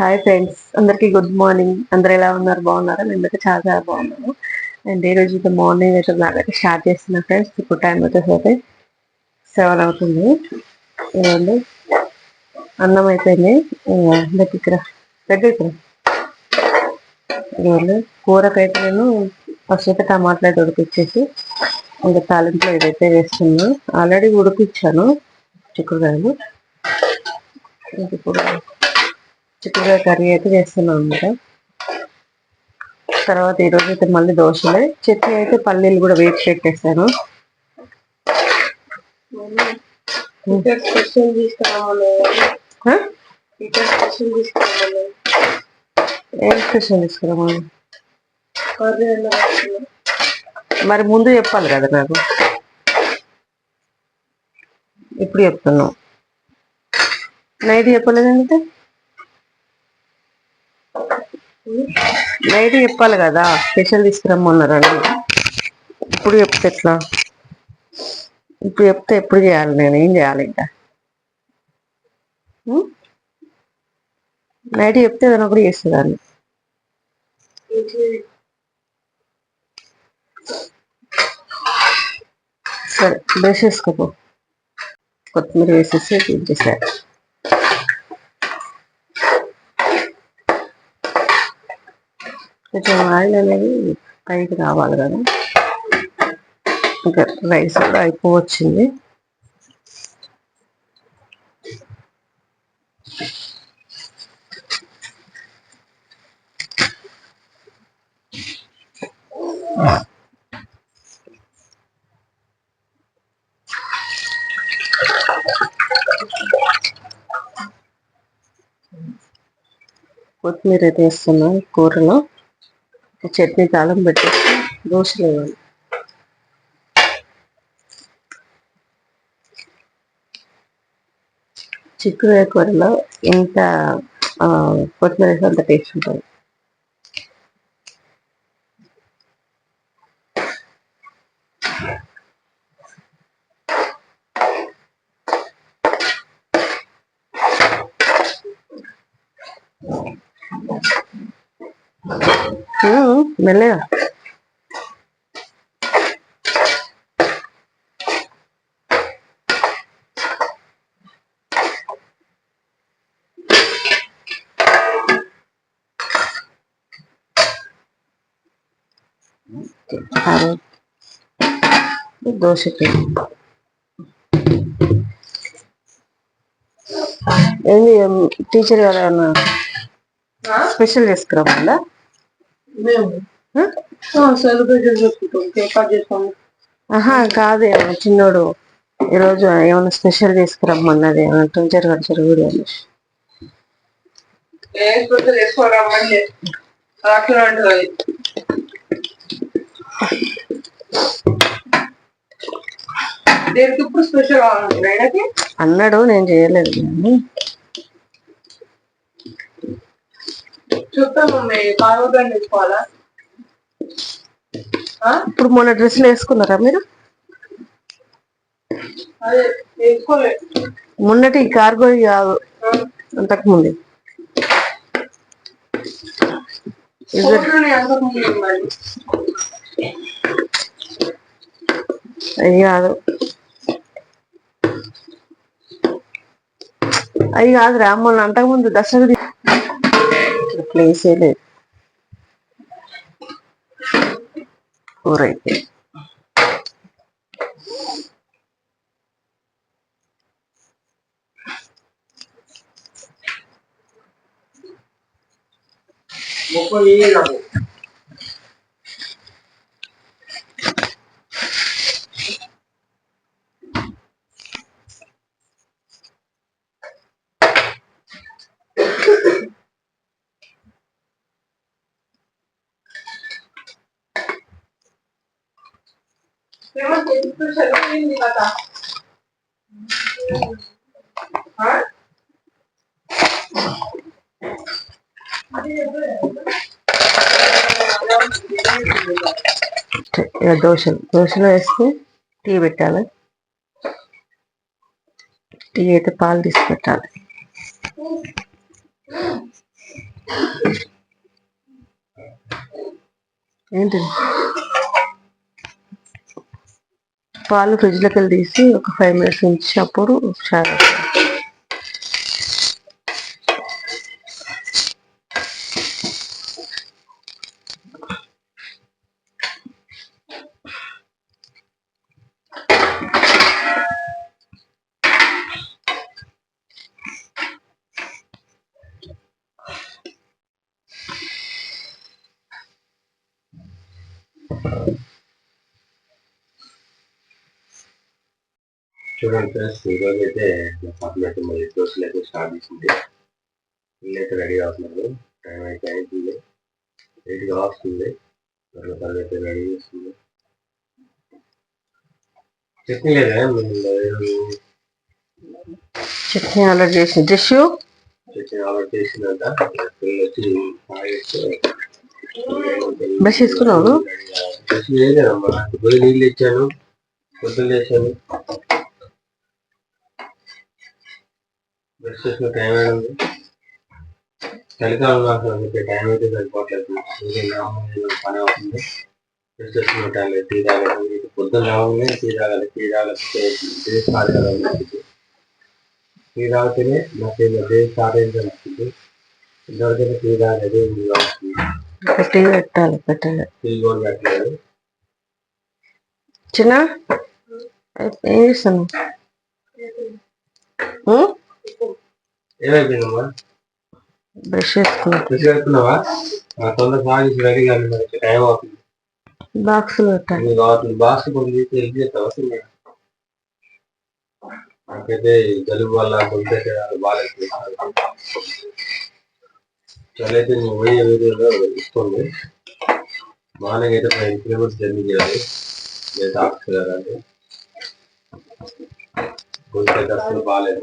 Hi friends అందరికీ good morning అందరు ఎలా ఉన్నారు? బాగున్నారా? మేమైతే చాలా చాలా బాగున్నాము. అండ్ ఈ రోజు అయితే మార్నింగ్ అయితే నాకైతే స్టార్ట్ చేస్తున్నా ఫ్రెండ్స్ ఇప్పుడు టైం వచ్చేసరికి సెవెన్ అవుతుంది. ఇవ్వండి అన్నం అయిపోయింది. దగ్గర ఇక్కడ. దగ్గర ఇక్కడ. ఇవ్వండి కూరకైతే నేను ఫస్ట్ అయితే టమాటాలు అయితే ఉడికిచ్చేసి ఇంకా తాలింపులో ఏదైతే వేస్తున్నా ఆల్రెడీ ఉడికిచ్చాను. చిక్కుడుకాయలు. ఇంక ఇప్పుడు చిక్కుడుకాయ కర్రీ అయితే చేస్తున్నాం అనమాట తర్వాత ఈరోజు అయితే మళ్ళీ దోశలే. చట్నీ అయితే పల్లీలు కూడా వేసి పెట్టేస్తాను ఏం స్పెషల్ తీసుకురామా మరి ముందు చెప్పాలి కదా నాకు. ఇప్పుడు చెప్తున్నావు? నైట్ చెప్పలేదంటే నైట్ చెప్పాలి కదా స్పెషల్ తీసుకురమ్మన్నారని ఇప్పుడు చెప్తే ఎట్లా? ఇప్పుడు చెప్తే ఎప్పుడు చేయాలి? నేను ఏం చేయాలి ఇంకా? నైట్ చెప్తే ఏదైనా కూడా చేసేదాన్ని. సరే బ్రష్ వేసుకోపో కొత్తిమీర వేసేసి దించేసారు కొంచెం ఆయిల్ అనేది పైకి రావాలి కదా. ఇంకా రైస్ కూడా అయిపోవచ్చింది. కొత్తిమీర అయితే వేస్తున్నాను కూరలో. చట్నీ తాళం పెట్టేసి దోశలు వేయాలి. చిక్కుడుకాయ కూరలో ఇంత ఆ, కొత్తిమీర అంత టేస్ట్ ఉంటుంది. మెల్లగా. దోశకి ఏంది టీచర్ గారు ఏమన్నా స్పెషల్ చేసుకురామన్నా మేము సెలబ్రేషన్ చేసుకుంటాం కేక్ కట్ చేస్తాం ఆహా కాదు చిన్నోడు. ఈరోజు ఏమైనా స్పెషల్ తీసుకురమ్మన్నది. స్పెషల్ కావాలండి ఆయనకి అన్నాడు నేను చేయలేదు. కానీ ఇప్పుడు మొన్న డ్రెస్సులు వేసుకున్నారా మీరు? మొన్నటి కార్గో కాదు అంతకు ముందు అవి కాదు. అవి కాదురా మొన్న అంతకుముందు దసరా ప్లేస్ లేదు కూర ఏమో తెలుసు దోశలు వేస్తే టీ పెట్టాలి. టీ అయితే పాలు తీసి పెట్టాలి. ఏంటి పాలు ఫ్రిడ్జ్లోకి వెళ్ళి తీసి ఒక ఫైవ్ మినిట్స్ ఉంచినప్పుడు చాలా చూడండి ఫ్రెండ్స్ ఈరోజు అయితే అయితే మరి దోశలు అయితే స్టార్ట్ చేసింది. ఇల్లు అయితే రెడీ అవుతున్నారు. టైం అయితే అయిపోయింది ఎయిట్గా వస్తుంది. మరొక అయితే రెడీ చేస్తుంది. చట్నీ లేదా? చట్నీ ఆర్డర్ చేసిన జస్ట్ చట్నీ ఆర్డర్ చేసిందంట. పిల్లలు వచ్చి తాగేస్తే బ్రష్ చేసుకున్నావు? బ్రష్ పొద్దు నీళ్ళు ఇచ్చాను పొద్దున్న లేచాను. బ్రష్ చేసిన టైం ఉంది చలికాలం నాకు అందుకే టైం అయితే సరిపోవట్లేదు. ఇంకా పని అవుతుంది. బ్రష్ చేసుకున్న టైం టీ తాగాలి. పొద్దున్న రాగానే టీ తాగాలి. టీ డే స్టార్ట్ కావాలి టీ తాగితేనే నాకు డే స్టార్ట్ అయింది నచ్చింది ఇంతవరకైతే టీ తాగలేదు టీ పెట్టాలి పెట్టాలి టీ కూడా పెట్టలేదు. చిన్న ఏం చేస్తాను ఏమైపోయిందమ్మా? బ్రష్ చేసుకున్నా ఫ్రెష్ పెడుతున్నావా ఆ తొందర సాగి రెడీ టైం అవుతుంది. నీకు అవుతుంది బాక్స్ కొన్ని తీసి హెల్ప్ చేస్తావా? నాకైతే జలుబు వల్ల గొంతు అయితే బాగాలేదు. చలైతే నువ్వు పోయే వీడియోలో ఇస్తుంది మార్నింగ్ అయితే ఫైవ్ కిలోమీటర్స్ జర్నీ చేయాలి. నేను అసలు బాగాలేదు.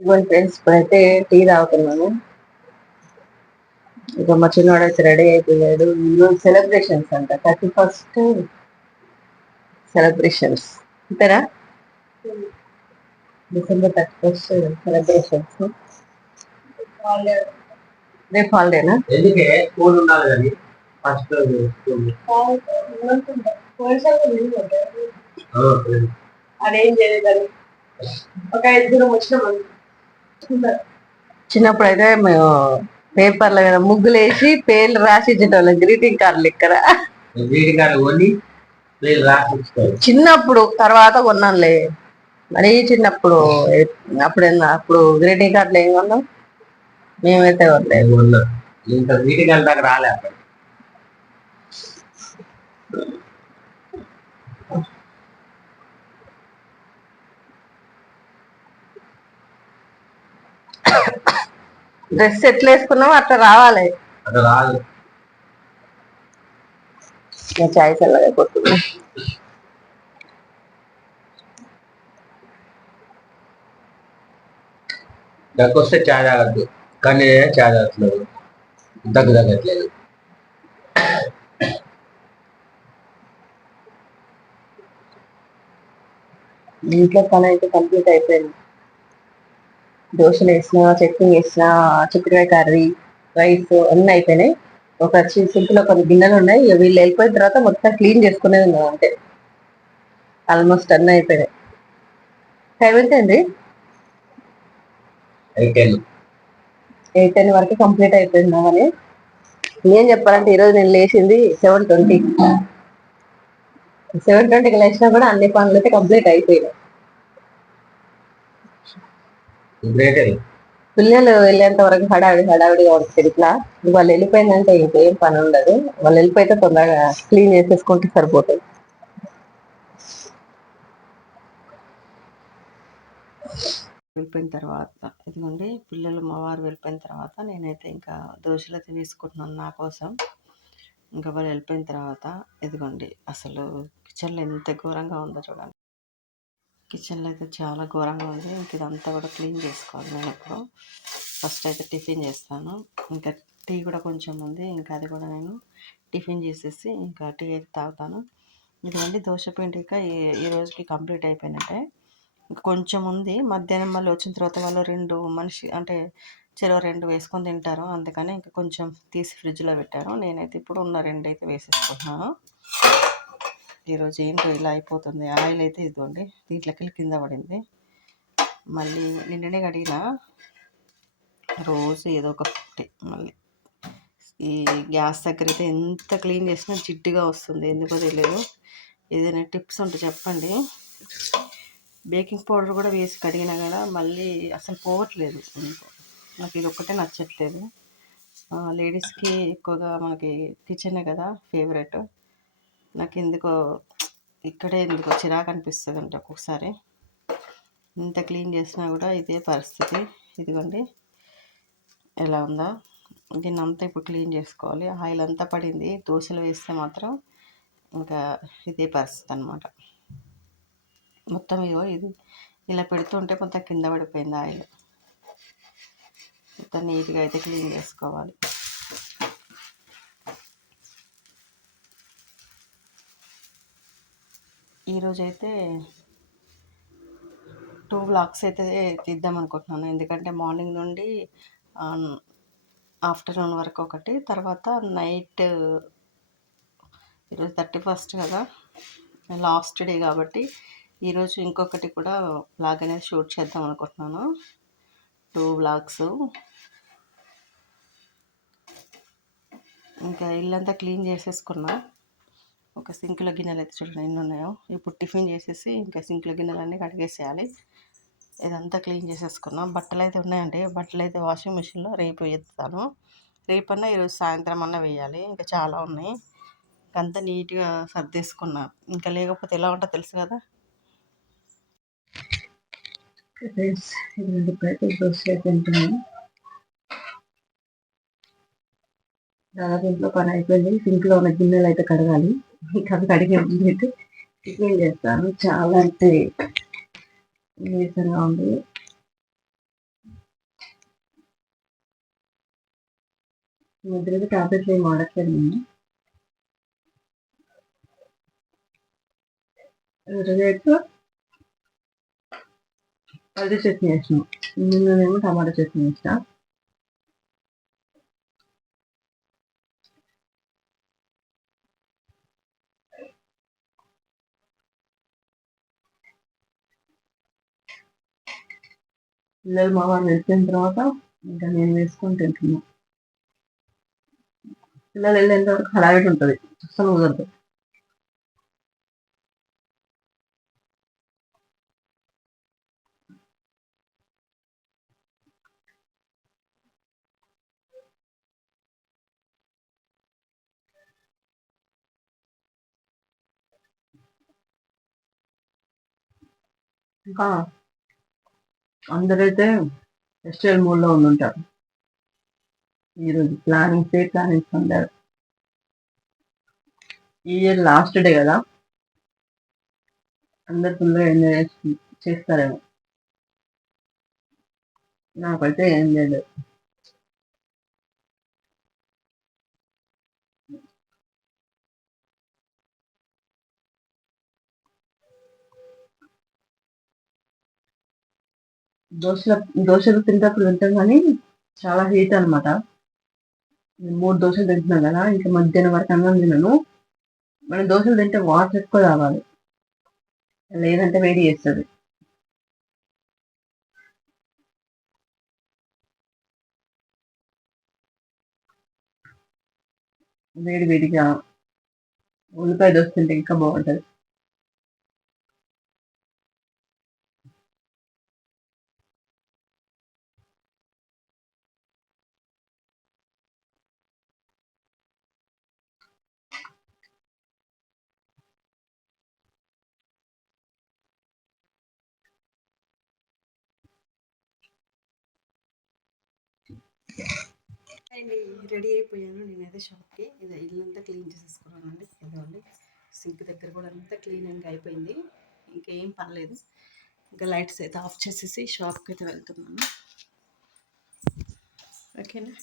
ఇదిగోండి ఫ్రెండ్స్ ఇప్పుడైతే టీ తాగుతున్నాను. ఇక మా చిన్నవాడు అయితే రెడీ అయిపోయాడు. ఈరోజు సెలబ్రేషన్స్ అంట. Thirty first celebrations. అంతేనా డిసెంబర్ థర్టీ ఫస్ట్ సెలబ్రేషన్స్. రేపు హాలిడేనా ఎందుకే? స్కూల్ ఉండాలి కానీ ఫస్ట్ అదేం చేయలేదు ఒక ఐదుగురం వచ్చినాం చిన్నప్పుడు అయితే మేము పేపర్ల మీద ముగ్గులు వేసి పేర్లు రాసి ఇచ్చేటోళ్ళం గ్రీటింగ్ కార్డులు ఇక్కడ. చిన్నప్పుడు తర్వాత కొన్నానులే. మరీ చిన్నప్పుడు అప్పుడు అప్పుడు గ్రీటింగ్ కార్డులు ఏం కొన్నాం? మేమైతే కొనలేదు. దాకా రాలే డ్రెస్ ఎట్లా వేసుకున్నాం అట్లా రావాలి. అక్కడ రాదు ఇంకా చాయ్ చల్లగా అయిపోతుంది దగ్గు వస్తే చాయ్ తాగద్దు. కానీ చాయ్ తాగట్లేదు. దగ్గు తగ్గట్లేదు. ఇంట్లో పని అయితే కంప్లీట్ అయిపోయింది. దోశలు వేసిన చట్నీ వేసిన చిక్కుడుకాయ కర్రీ రైస్ అన్నీ అయిపోయినాయి. ఒక సింపుల్ ఒక గిన్నెలు ఉన్నాయి. వీళ్ళు వెళ్ళిపోయిన తర్వాత మొత్తం క్లీన్ చేసుకునేది ఉన్నాం అంతే. ఆల్మోస్ట్ అన్నీ అయిపోయినాయి. టైం ఎంత అండి ఎయిట్ టెన్ వరకు కంప్లీట్ అయిపోయింది అని ఏం చెప్పాలంటే ఈరోజు నేను లేచింది సెవెన్ ట్వంటీ. సెవెన్ ట్వంటీకి లేచినా కూడా అన్ని పనులు అయితే కంప్లీట్ అయిపోయినాయి. పిల్లలు వెళ్ళేంత వరకు హడావిడి హడావిడిగా ఉంటుంది ఇట్లా. వాళ్ళు వెళ్ళిపోయిందంటే ఇంకేం పని ఉండదు. వాళ్ళు వెళ్ళిపోతే తొందరగా క్లీన్ చేసేసుకుంటే సరిపోతుంది. వెళ్ళిపోయిన తర్వాత ఇదిగోండి పిల్లలు మా వారు వెళ్ళిపోయిన తర్వాత నేనైతే ఇంకా దోశలు అయితే తీసుకుంటున్నాను నా కోసం. ఇంకా వాళ్ళు వెళ్ళిపోయిన తర్వాత ఇదిగోండి అసలు కిచెన్లో ఎంత ఘోరంగా ఉందో చూడండి. కిచెన్లో అయితే చాలా ఘోరంగా ఉంది. ఇంక ఇదంతా కూడా క్లీన్ చేసుకోవాలి నేను ఇప్పుడు. ఫస్ట్ అయితే టిఫిన్ చేస్తాను. ఇంకా టీ కూడా కొంచెం ఉంది. ఇంకా అది కూడా నేను టిఫిన్ చేసేసి ఇంకా టీ అయితే తాగుతాను. ఇదిగోండి దోశ పిండిక ఈ రోజుకి కంప్లీట్ అయిపోయినట్టే. ఇంకా కొంచెం ఉంది. మధ్యాహ్నం మళ్ళీ వచ్చిన తర్వాత వాళ్ళు రెండు మనిషి అంటే చెరో రెండు వేసుకొని తింటారు. అందుకని ఇంకా కొంచెం తీసి ఫ్రిడ్జ్లో పెట్టారు నేనైతే ఇప్పుడు ఉన్న రెండు అయితే వేసేసుకుంటున్నాను. ఈరోజు ఏంటో ఇలా అయిపోతుంది. ఆయిల్ అయితే ఇదిగోండి దీంట్లోకి కింద పడింది. మళ్ళీ నిన్ననే కడిగిన రోజు ఏదో ఒకటి మళ్ళీ ఈ గ్యాస్ దగ్గర అయితే ఎంత క్లీన్ చేసినా జిడ్డుగా వస్తుంది. ఎందుకో తెలియదు. ఏదైనా టిప్స్ ఉంటే చెప్పండి. బేకింగ్ పౌడర్ కూడా వేసి కడిగినా కూడా మళ్ళీ అసలు పోవట్లేదు. నాకు ఇది ఒక్కటే నచ్చట్లేదు. లేడీస్కి ఎక్కువగా మనకి కిచెనే కదా ఫేవరెట్. నాకు ఎందుకో ఇక్కడే ఎందుకో చిరాకు అనిపిస్తుంది అంటే ఒక్కొక్కసారి ఇంత క్లీన్ చేసినా కూడా ఇదే పరిస్థితి. ఇదిగోండి ఎలా ఉందా? దీన్ని అంతా ఇప్పుడు క్లీన్ చేసుకోవాలి. ఆయిల్ అంతా పడింది. దోశలు వేస్తే మాత్రం ఇంకా ఇదే పరిస్థితి అనమాట మొత్తం ఇగో ఇది ఇలా పెడుతుంటే కొంత కింద పడిపోయింది ఆయిల్. మొత్తం నీట్గా అయితే క్లీన్ చేసుకోవాలి. ఈరోజైతే టూ బ్లాగ్స్ అయితే తీద్దాం అనుకుంటున్నాను. ఎందుకంటే మార్నింగ్ నుండి ఆఫ్టర్నూన్ వరకు ఒకటి తర్వాత నైట్ ఈరోజు థర్టీ ఫస్ట్ కదా లాస్ట్ డే కాబట్టి ఈరోజు ఇంకొకటి కూడా బ్లాగ్ అనేది షూట్ చేద్దాం అనుకుంటున్నాను. టూ బ్లాగ్స్ ఇంకా ఇల్లంతా క్లీన్ చేసేసుకున్నా. ఒక సింకుల గిన్నెలు అయితే చూడండి ఎన్ని ఉన్నాయో. ఇప్పుడు టిఫిన్ చేసేసి ఇంకా సింకుల గిన్నెలన్నీ కడిగేసేయాలి. ఇదంతా క్లీన్ చేసేసుకున్నాం. బట్టలు అయితే ఉన్నాయండి. బట్టలు అయితే వాషింగ్ మిషన్లో రేపు ఎత్తుతాను రేపన్నా ఈరోజు సాయంత్రం అన్నా వేయాలి. ఇంకా చాలా ఉన్నాయి. అంతా నీట్గా సర్దేసుకున్నా. ఇంకా లేకపోతే ఎలా ఉంటుందో తెలుసు కదా? దాదాపు ఇంట్లో పని అయిపోయింది. సింక్లో ఉన్న గిన్నెలు అయితే కడగాలి. ఇంకా అవి కడిగే ముందు అయితే చేస్తాను? చాలా అంటే నీరసంగా ఉంది. నిద్రకి టాబ్లెట్లు ఏం వాడట్లేదు నేను. రోజు పల్లి చట్నీ వేసినాం నిన్ననేమో టమాటా చట్నీ వేసినా పిల్లలు మా వారు వెళ్ళిపోయిన తర్వాత ఇంకా నేను వేసుకొని తింటున్నా. పిల్లలు వెళ్ళేంత వరకు హడావిడి ఉంటుంది అసలు కుదరదు. ఇంకా అందరైతే ఫెస్టివల్ మూడ్లో ఉండుంటారు. ఈరోజు ప్లానింగ్స్ ఏ ప్లానింగ్స్ ఉండారు ఈ ఇయర్ లాస్ట్ డే కదా. అందరు ఫుల్గా ఎంజాయ్ చేస్తారేమో. నాకైతే ఏం లేదు. దోశ దోశలు తింటప్పుడు తింటాం కానీ చాలా హీట్ అన్నమాట. నేను మూడు దోశలు తింటున్నాను కదా ఇంకా మధ్యాహ్నం వరకు అన్నం తినను. మనం దోశలు తింటే వాటర్ ఎక్కువ రావాలి లేదంటే వేడి చేస్తుంది. వేడి వేడిగా ఉల్లిపాయ దోశ తింటే ఇంకా బాగుంటుంది. అండ్ రెడీ అయిపోయాను. నేనైతే షాప్కి ఇది ఇల్లంతా క్లీన్ చేసేసుకున్నానండి. ఇదిగోండి సింక్ దగ్గర కూడా అంతా క్లీనింగ్ అయిపోయింది. ఇంకేం పర్లేదు. ఇంకా లైట్స్ అయితే ఆఫ్ చేసేసి షాప్కి అయితే వెళ్తున్నాను. ఓకేనా?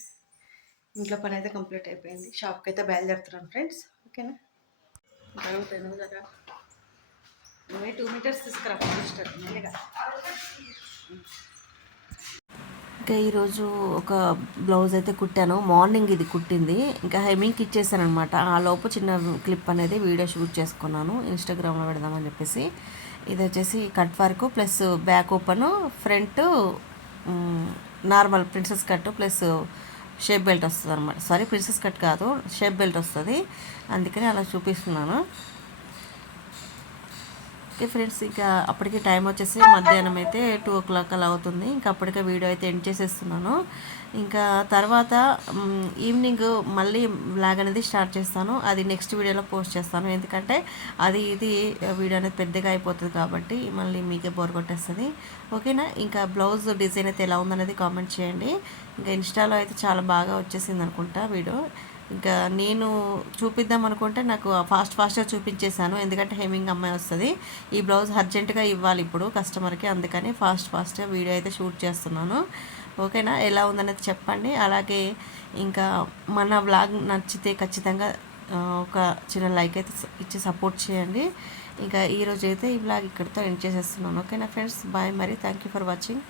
ఇంట్లో పని అయితే కంప్లీట్ అయిపోయింది. షాప్కి అయితే బయలుదేరుతున్నాను ఫ్రెండ్స్. ఓకేనా? జరుగుతాను కదా. నువ్వే టూ మీటర్స్ తీసుకురా ఫస్ట్ మెల్లిగా. ఇంకా ఈరోజు ఒక బ్లౌజ్ అయితే కుట్టాను. మార్నింగ్ ఇది కుట్టింది. ఇంకా హెమింగ్కి ఇచ్చేసాను అనమాట ఆ లోపు చిన్న క్లిప్ అనేది వీడియో షూట్ చేసుకున్నాను. ఇన్స్టాగ్రామ్లో పెడదామని చెప్పేసి. ఇది వచ్చేసి cut work plus back open front normal princess cut plus shape belt వస్తుంది అనమాట సారీ ప్రిన్సెస్ కట్ కాదు షేప్ బెల్ట్ వస్తుంది. అందుకని అలా చూపిస్తున్నాను. ఓకే ఫ్రెండ్స్ ఇంకా అప్పటికి టైం వచ్చేసి మధ్యాహ్నం అయితే టూ ఓ క్లాక్ అలా అవుతుంది. ఇంకా అప్పటికే వీడియో అయితే ఎండ్ చేసేస్తున్నాను. ఇంకా తర్వాత ఈవినింగ్ మళ్ళీ బ్లాగ్ అనేది స్టార్ట్ చేస్తాను. అది నెక్స్ట్ వీడియోలో పోస్ట్ చేస్తాను. ఎందుకంటే అది ఇది వీడియో అనేది పెద్దగా అయిపోతుంది కాబట్టి మళ్ళీ మీకే బోర్ కొట్టేస్తుంది. ఓకేనా? ఇంకా బ్లౌజ్ డిజైన్ అయితే ఎలా ఉందనేది కామెంట్ చేయండి. ఇంకా ఇన్స్టాలో అయితే చాలా బాగా వచ్చేసింది అనుకుంటా వీడియో. ఇంకా నేను చూపిద్దాం అనుకుంటే నాకు ఫాస్ట్ ఫాస్ట్గా చూపించేశాను. ఎందుకంటే హెమింగ్ అమ్మాయి వస్తుంది. ఈ బ్లౌజ్ అర్జెంటుగా ఇవ్వాలి ఇప్పుడు కస్టమర్కి. అందుకని ఫాస్ట్ ఫాస్ట్గా వీడియో అయితే షూట్ చేస్తున్నాను. ఓకేనా? ఎలా ఉందనేది చెప్పండి. అలాగే ఇంకా మన వ్లాగ్ నచ్చితే ఖచ్చితంగా ఒక చిన్న లైక్ అయితే ఇచ్చి సపోర్ట్ చేయండి. ఇంకా ఈరోజు అయితే ఈ వ్లాగ్ ఇక్కడితో ఎండ్ చేసేస్తున్నాను. ఓకేనా ఫ్రెండ్స్? బాయ్ మరి. Thank you for watching.